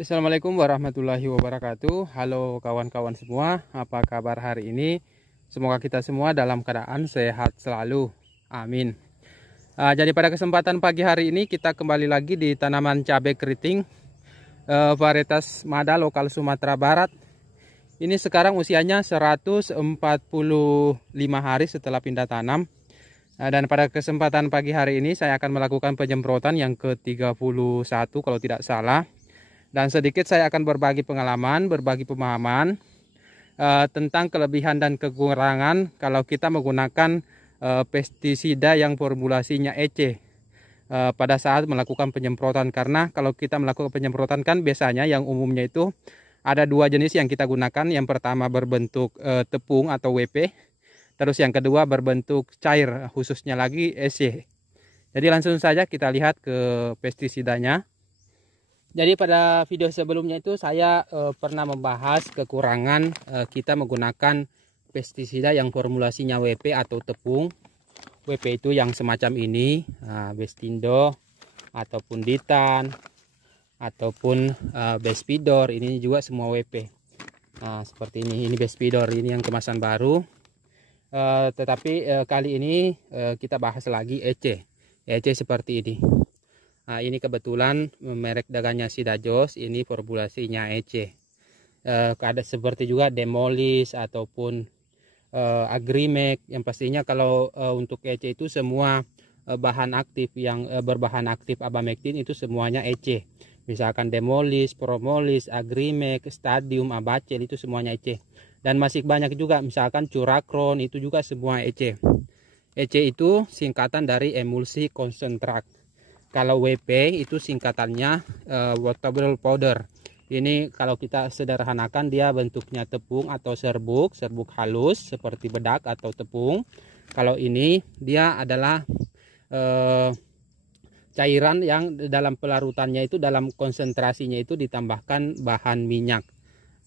Assalamualaikum warahmatullahi wabarakatuh. Halo kawan-kawan semua, apa kabar hari ini? Semoga kita semua dalam keadaan sehat selalu. Amin. Jadi pada kesempatan pagi hari ini kita kembali lagi di tanaman cabai keriting varietas Mada lokal Sumatera Barat. Ini sekarang usianya 145 hari setelah pindah tanam. Dan pada kesempatan pagi hari ini saya akan melakukan penyemprotan yang ke-31 kalau tidak salah. Dan sedikit saya akan berbagi pengalaman, berbagi pemahaman tentang kelebihan dan kekurangan kalau kita menggunakan pestisida yang formulasinya EC pada saat melakukan penyemprotan. Karena kalau kita melakukan penyemprotan kan biasanya yang umumnya itu ada dua jenis yang kita gunakan. Yang pertama berbentuk tepung atau WP, terus yang kedua berbentuk cair, khususnya lagi EC. Jadi langsung saja kita lihat ke pestisidanya. Jadi pada video sebelumnya itu saya pernah membahas kekurangan kita menggunakan pestisida yang formulasinya WP atau tepung. WP itu yang semacam ini, Bestindo ataupun Ditan ataupun Bespidor, ini juga semua WP. Seperti ini Bespidor, ini yang kemasan baru. Tetapi kali ini kita bahas lagi EC. EC seperti ini. Ini kebetulan merek dagangnya Sidajos, ini formulasinya EC. Ada seperti juga Demolis ataupun Agrimek. Yang pastinya kalau untuk EC itu semua bahan aktif yang berbahan aktif abamectin itu semuanya EC. Misalkan Demolis, Promolis, Agrimek, Stadium, Abacel itu semuanya EC. Dan masih banyak juga misalkan Curacron itu juga semua EC. EC itu singkatan dari emulsi konsentrat. Kalau WP itu singkatannya waterable powder. Ini kalau kita sederhanakan dia bentuknya tepung atau serbuk halus seperti bedak atau tepung. Kalau ini dia adalah cairan yang dalam pelarutannya itu, dalam konsentrasinya itu ditambahkan bahan minyak.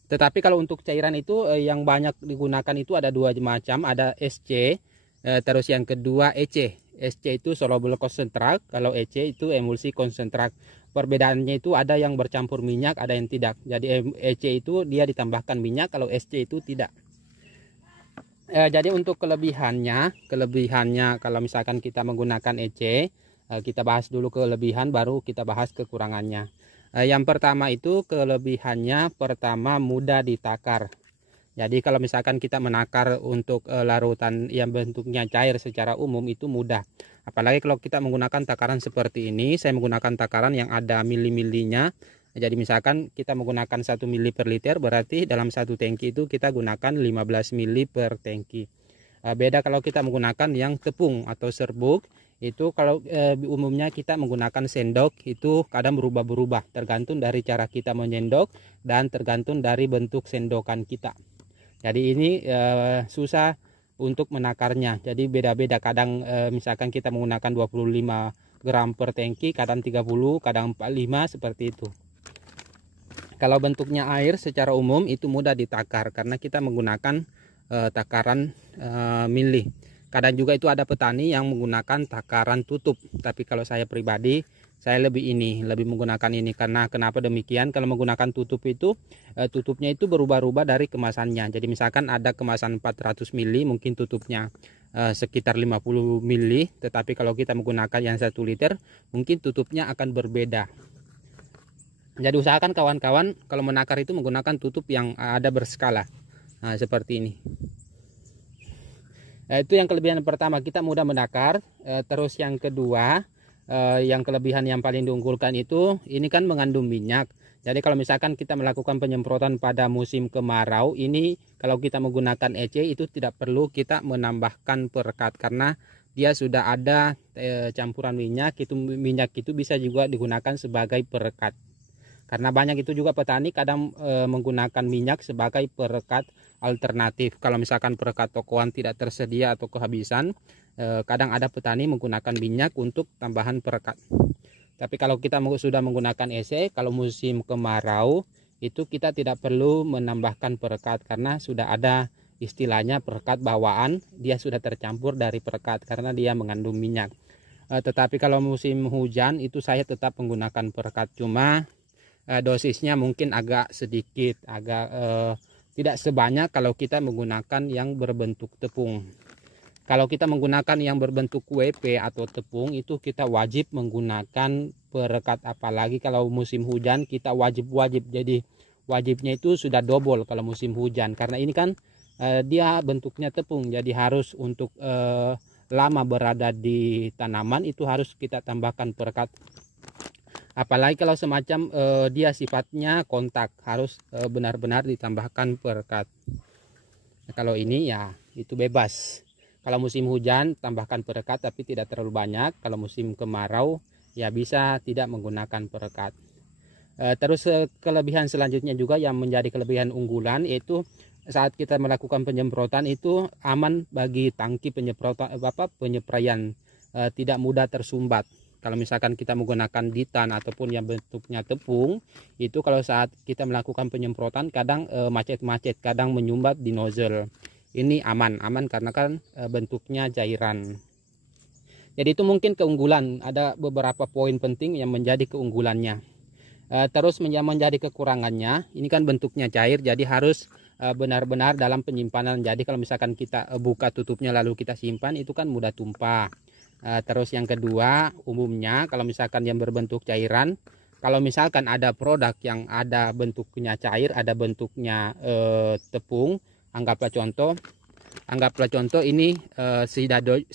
Tetapi kalau untuk cairan itu yang banyak digunakan itu ada dua macam, ada SC, terus yang kedua EC. SC itu soluble konsentrat, kalau EC itu emulsi konsentrat. Perbedaannya itu ada yang bercampur minyak, ada yang tidak. Jadi EC itu dia ditambahkan minyak, kalau SC itu tidak. Jadi untuk kelebihannya kalau misalkan kita menggunakan EC, kita bahas dulu kelebihan baru kita bahas kekurangannya. Yang pertama itu kelebihannya, pertama mudah ditakar. Jadi kalau misalkan kita menakar untuk larutan yang bentuknya cair secara umum itu mudah. Apalagi kalau kita menggunakan takaran seperti ini, saya menggunakan takaran yang ada mili-milinya. Jadi misalkan kita menggunakan 1 mili per liter, berarti dalam satu tangki itu kita gunakan 15 mili per tangki. Beda kalau kita menggunakan yang tepung atau serbuk, itu kalau umumnya kita menggunakan sendok itu kadang berubah-berubah. Tergantung dari cara kita menyendok dan tergantung dari bentuk sendokan kita. Jadi ini susah untuk menakarnya. Jadi beda-beda, kadang misalkan kita menggunakan 25 gram per tangki, kadang 30, kadang 45 seperti itu. Kalau bentuknya air secara umum itu mudah ditakar karena kita menggunakan takaran mili. Kadang juga itu ada petani yang menggunakan takaran tutup. Tapi kalau saya pribadi, saya lebih menggunakan ini. Karena kenapa demikian? Kalau menggunakan tutup itu tutupnya itu berubah-ubah dari kemasannya. Jadi misalkan ada kemasan 400 mili, mungkin tutupnya sekitar 50 mili. Tetapi kalau kita menggunakan yang 1 liter, mungkin tutupnya akan berbeda. Jadi usahakan kawan-kawan kalau menakar itu menggunakan tutup yang ada berskala. Seperti ini. Itu yang kelebihan pertama, kita mudah menakar. Terus yang kedua, yang kelebihan yang paling diunggulkan itu ini kan mengandung minyak. Jadi kalau misalkan kita melakukan penyemprotan pada musim kemarau ini, kalau kita menggunakan EC itu tidak perlu kita menambahkan perekat karena dia sudah ada campuran minyak. Minyak itu bisa juga digunakan sebagai perekat. Karena banyak itu juga petani kadang menggunakan minyak sebagai perekat alternatif. Kalau misalkan perekat tokoan tidak tersedia atau kehabisan, kadang ada petani menggunakan minyak untuk tambahan perekat. Tapi kalau kita sudah menggunakan EC, kalau musim kemarau itu kita tidak perlu menambahkan perekat karena sudah ada istilahnya perekat bawaan, dia sudah tercampur dari perekat karena dia mengandung minyak. Tetapi kalau musim hujan itu saya tetap menggunakan perekat, cuma dosisnya mungkin agak sedikit, agak tidak sebanyak kalau kita menggunakan yang berbentuk tepung. Kalau kita menggunakan yang berbentuk WP atau tepung itu kita wajib menggunakan perekat, apalagi kalau musim hujan kita wajib. Jadi wajibnya itu sudah double kalau musim hujan, karena ini kan dia bentuknya tepung, jadi harus untuk lama berada di tanaman itu harus kita tambahkan perekat. Apalagi kalau semacam dia sifatnya kontak, harus benar-benar ditambahkan perekat. Nah, kalau ini ya itu bebas. Kalau musim hujan tambahkan perekat tapi tidak terlalu banyak. Kalau musim kemarau ya bisa tidak menggunakan perekat. Terus kelebihan selanjutnya juga yang menjadi kelebihan unggulan, yaitu saat kita melakukan penyemprotan itu aman bagi tangki penyepraian, tidak mudah tersumbat. Kalau misalkan kita menggunakan ditan ataupun yang bentuknya tepung, itu kalau saat kita melakukan penyemprotan kadang macet-macet, kadang menyumbat di nozzle. Ini aman karena kan bentuknya cairan. Jadi itu mungkin keunggulan, ada beberapa poin penting yang menjadi keunggulannya. Terus menjadi kekurangannya, ini kan bentuknya cair, jadi harus benar-benar dalam penyimpanan. Jadi kalau misalkan kita buka tutupnya lalu kita simpan, itu kan mudah tumpah. Terus yang kedua, umumnya kalau misalkan yang berbentuk cairan, kalau misalkan ada produk yang ada bentuknya cair, ada bentuknya tepung, anggaplah contoh ini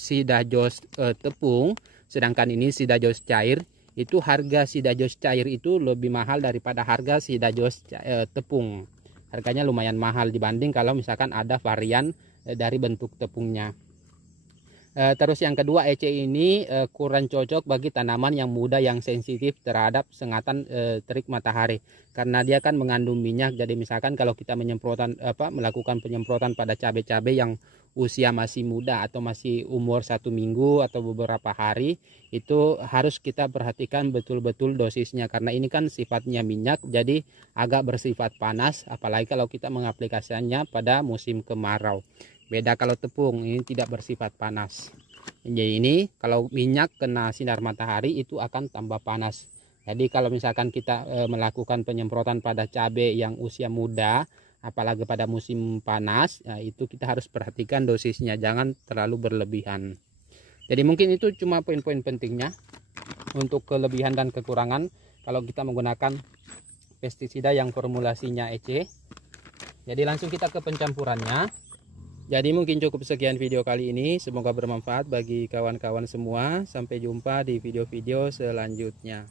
Sidajos tepung, sedangkan ini Sidajos cair, itu harga Sidajos cair itu lebih mahal daripada harga Sidajos tepung. Harganya lumayan mahal dibanding kalau misalkan ada varian dari bentuk tepungnya. Terus yang kedua, EC ini kurang cocok bagi tanaman yang muda yang sensitif terhadap sengatan terik matahari, karena dia kan mengandung minyak. Jadi misalkan kalau kita melakukan penyemprotan pada cabai-cabai yang usia masih muda atau masih umur 1 minggu atau beberapa hari, itu harus kita perhatikan betul-betul dosisnya, karena ini kan sifatnya minyak, jadi agak bersifat panas, apalagi kalau kita mengaplikasikannya pada musim kemarau. Beda kalau tepung, ini tidak bersifat panas. Jadi ini kalau minyak kena sinar matahari itu akan tambah panas. Jadi kalau misalkan kita melakukan penyemprotan pada cabai yang usia muda, apalagi pada musim panas, ya itu kita harus perhatikan dosisnya, jangan terlalu berlebihan. Jadi mungkin itu cuma poin-poin pentingnya untuk kelebihan dan kekurangan kalau kita menggunakan pestisida yang formulasinya EC. Jadi langsung kita ke pencampurannya. Jadi mungkin cukup sekian video kali ini, semoga bermanfaat bagi kawan-kawan semua. Sampai jumpa di video-video selanjutnya.